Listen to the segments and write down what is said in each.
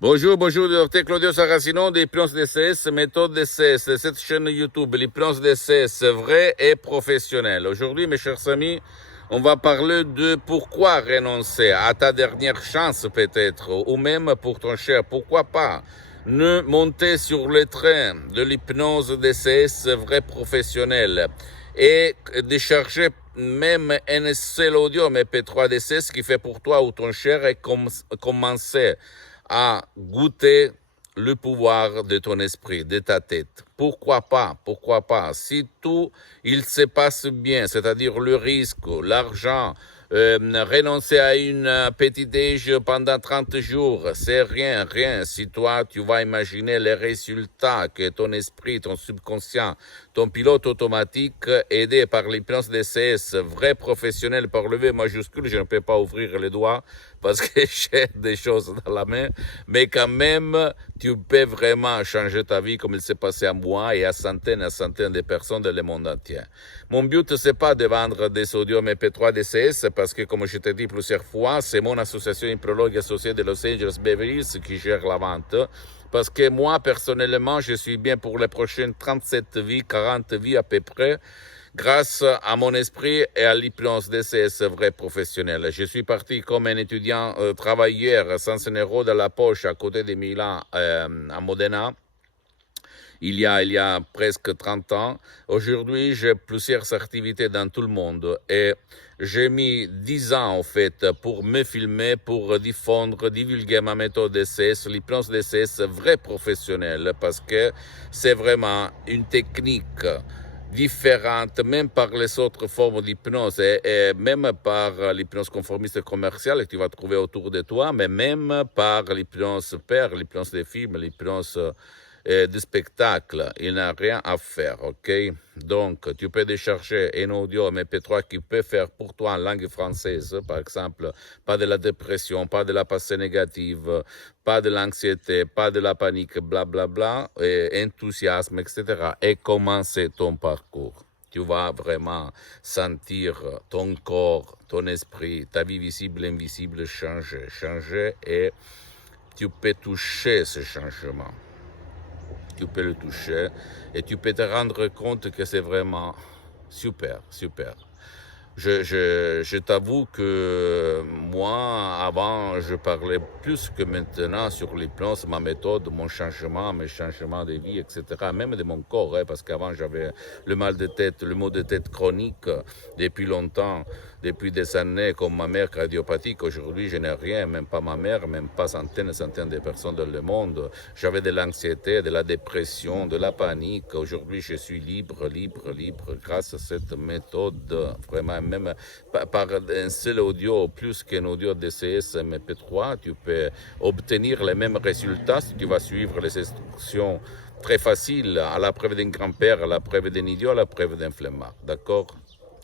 Bonjour, bonjour, docteur Claudio Saracino d'Hypnose DCS, méthode DCS, de cette chaîne YouTube, l'hypnose DCS, vrai et professionnel. Aujourd'hui, mes chers amis, on va parler de pourquoi renoncer à ta dernière chance peut-être, ou même pour ton cher, pourquoi pas ne monter sur le train de l'hypnose DCS vrai professionnel et décharger même un seul audio MP3 DCS qui fait pour toi ou ton cher et commencer à goûter le pouvoir de ton esprit, de ta tête. Pourquoi pas? Pourquoi pas? Si tout, il se passe bien, c'est-à-dire le risque, l'argent, renoncer à une petite déj pendant 30 jours, c'est rien, rien. Si toi, tu vas imaginer les résultats que ton esprit, ton subconscient, ton pilote automatique, aidé par l'hypnose DCS, vrai professionnel par lever majuscule, je ne peux pas ouvrir les doigts parce que j'ai des choses dans la main, mais quand même, tu peux vraiment changer ta vie comme il s'est passé à moi et à centaines de personnes dans le monde entier. Mon but, c'est pas de vendre des audios MP3 DCS parce que, comme je t'ai dit plusieurs fois, c'est mon association hypnologue associée de Los Angeles Beverly Hills qui gère la vente. Parce que moi, personnellement, je suis bien pour les prochaines 37 vies, 40 vies à peu près, grâce à mon esprit et à l'hypnose DCS vrai professionnel. Je suis parti comme un étudiant travailleur sans un euro dans la poche à côté de Milan, à Modena. Il y a presque 30 ans. Aujourd'hui, j'ai plusieurs activités dans tout le monde et j'ai mis 10 ans en fait pour me filmer, pour diffondre, divulguer ma méthode DCS, l'hypnose DCS vrai professionnel parce que c'est vraiment une technique différente, même par les autres formes d'hypnose et même par l'hypnose conformiste commerciale que tu vas trouver autour de toi, mais même par l'hypnose père, l'hypnose des films, l'hypnose du spectacle. Il n'a rien à faire, ok? Donc, tu peux décharger un audio MP3 qui peut faire pour toi en langue française, par exemple, pas de la dépression, pas de la pensée négative, pas de l'anxiété, pas de la panique, blablabla, enthousiasme, etc. Et commencer ton parcours. Tu vas vraiment sentir ton corps, ton esprit, ta vie visible et invisible changer et tu peux toucher ce changement. Tu peux le toucher et tu peux te rendre compte que c'est vraiment super, super. Je t'avoue que moi, avant, je parlais plus que maintenant sur l'hypnose, ma méthode, mon changement, mes changements de vie, etc. Même de mon corps, hein, parce qu'avant, j'avais le mal de tête, le maux de tête chronique depuis longtemps, depuis des années, comme ma mère cardiopathique. Aujourd'hui, je n'ai rien, même pas ma mère, même pas centaines et centaines de personnes dans le monde. J'avais de l'anxiété, de la dépression, de la panique. Aujourd'hui, je suis libre, grâce à cette méthode, vraiment même par un seul audio, plus qu'un audio DCS MP3, tu peux obtenir les mêmes résultats si tu vas suivre les instructions très faciles à la preuve d'un grand-père, à la preuve d'un idiot, à la preuve d'un flemmard. D'accord?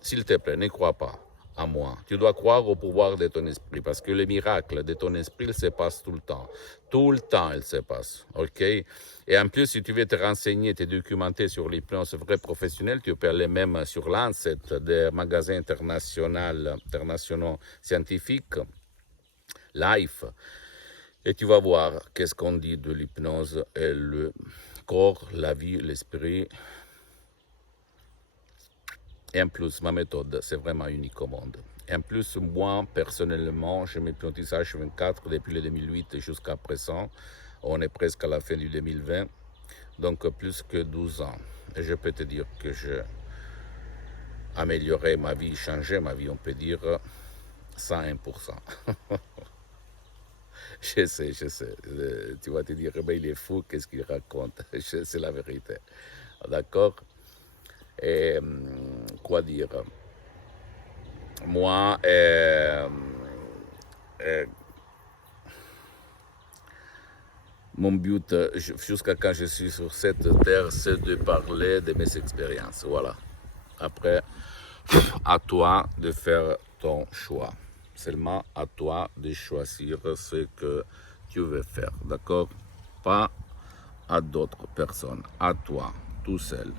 S'il te plaît, ne crois pas à moi. Tu dois croire au pouvoir de ton esprit parce que le miracle de ton esprit, il se passe tout le temps. Tout le temps, il se passe. OK? Et en plus, si tu veux te renseigner, te documenter sur l'hypnose vrai professionnel, tu peux aller même sur Lancet, des magasins internationaux scientifiques, Life, et tu vas voir qu'est-ce qu'on dit de l'hypnose et le corps, la vie, l'esprit. Et en plus, ma méthode, c'est vraiment unique au monde. Et en plus, moi, personnellement, je m'hypnotise H24 depuis le 2008 jusqu'à présent. On est presque à la fin du 2020, donc plus que 12 ans. Et je peux te dire que j'ai amélioré ma vie, changé ma vie, on peut dire, 101%. Je sais. Tu vas te dire, mais il est fou, qu'est-ce qu'il raconte? C'est la vérité. D'accord? Et quoi dire? Moi, mon but, jusqu'à quand je suis sur cette terre, c'est de parler de mes expériences. Voilà. Après, à toi de faire ton choix. Seulement à toi de choisir ce que tu veux faire. D'accord? Pas à d'autres personnes. À toi, tout seul.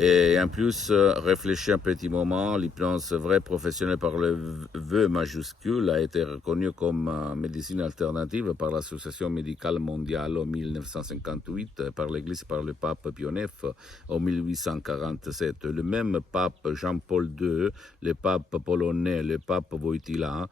Et en plus, réfléchis un petit moment, l'hypnose vraie professionnelle par le V majuscule a été reconnue comme médecine alternative par l'Association médicale mondiale en 1958, par l'Église, par le pape Pie IX en 1847. Le même pape Jean-Paul II, le pape polonais, le pape Wojtyła,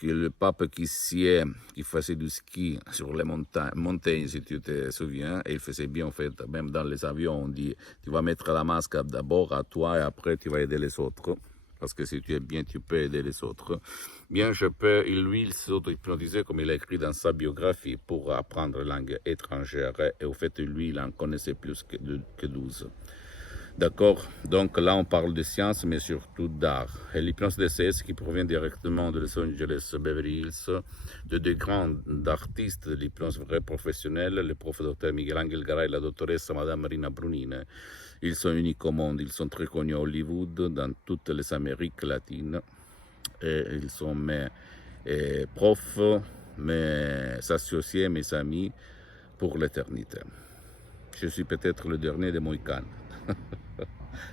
que le pape qui faisait du ski sur les montagnes, si tu te souviens, et il faisait bien en fait, même dans les avions, on dit, tu vas mettre la masque d'abord à toi et après tu vas aider les autres. Parce que si tu es bien, tu peux aider les autres. Bien, lui, il s'auto-hypnotisait comme il a écrit dans sa biographie pour apprendre langue étrangère. Et au fait, lui, il en connaissait plus que 12. D'accord. Donc là, on parle de science, mais surtout d'art. Et l'hypnose DCS qui provient directement de Los Angeles, Beverly Hills, de deux grands artistes de l'hypnose vraie professionnelle, le prof Dr Miguel Angel Garay et la doctoresse Madame Marina Brunine. Ils sont uniques au monde, ils sont très connus à Hollywood, dans toutes les Amériques latines. Et ils sont mes profs, mes associés, mes amis pour l'éternité. Je suis peut-être le dernier des Mohicans.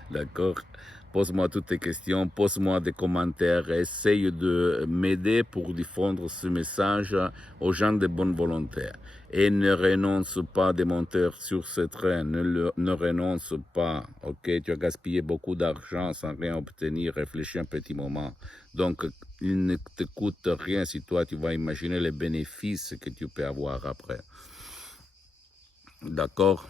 D'accord. Pose-moi toutes tes questions, pose-moi des commentaires, essaye de m'aider pour diffondre ce message aux gens de bonne volonté. Et ne renonce pas des monteurs sur ce train, ne renonce pas, ok? Tu as gaspillé beaucoup d'argent sans rien obtenir, réfléchis un petit moment. Donc, il ne te coûte rien si toi tu vas imaginer les bénéfices que tu peux avoir après. D'accord?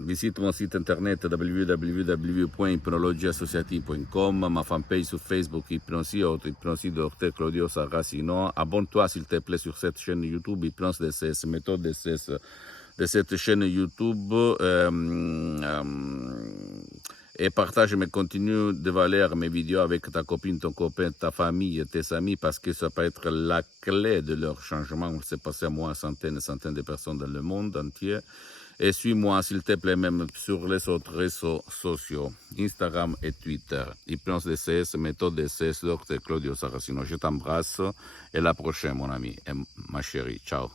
Visite mon site internet www.hypnologieassociative.com, ma fanpage sur Facebook Hypnosie, Hypnosie Dr Claudio Saracino. Abonne-toi s'il te plaît sur cette chaîne YouTube Hypnose DCS, méthode DCS de cette chaîne YouTube et partage mes contenus de valeur, mes vidéos avec ta copine, ton copain, ta famille, tes amis, parce que ça peut être la clé de leur changement. On s'est passé à moi centaines et centaines de personnes dans le monde entier. Et suis-moi, s'il te plaît, même sur les autres réseaux sociaux, Instagram et Twitter. Hypnose DCS, méthode DCS, Dr Claudio Saracino. Je t'embrasse et à la prochaine, mon ami et ma chérie. Ciao.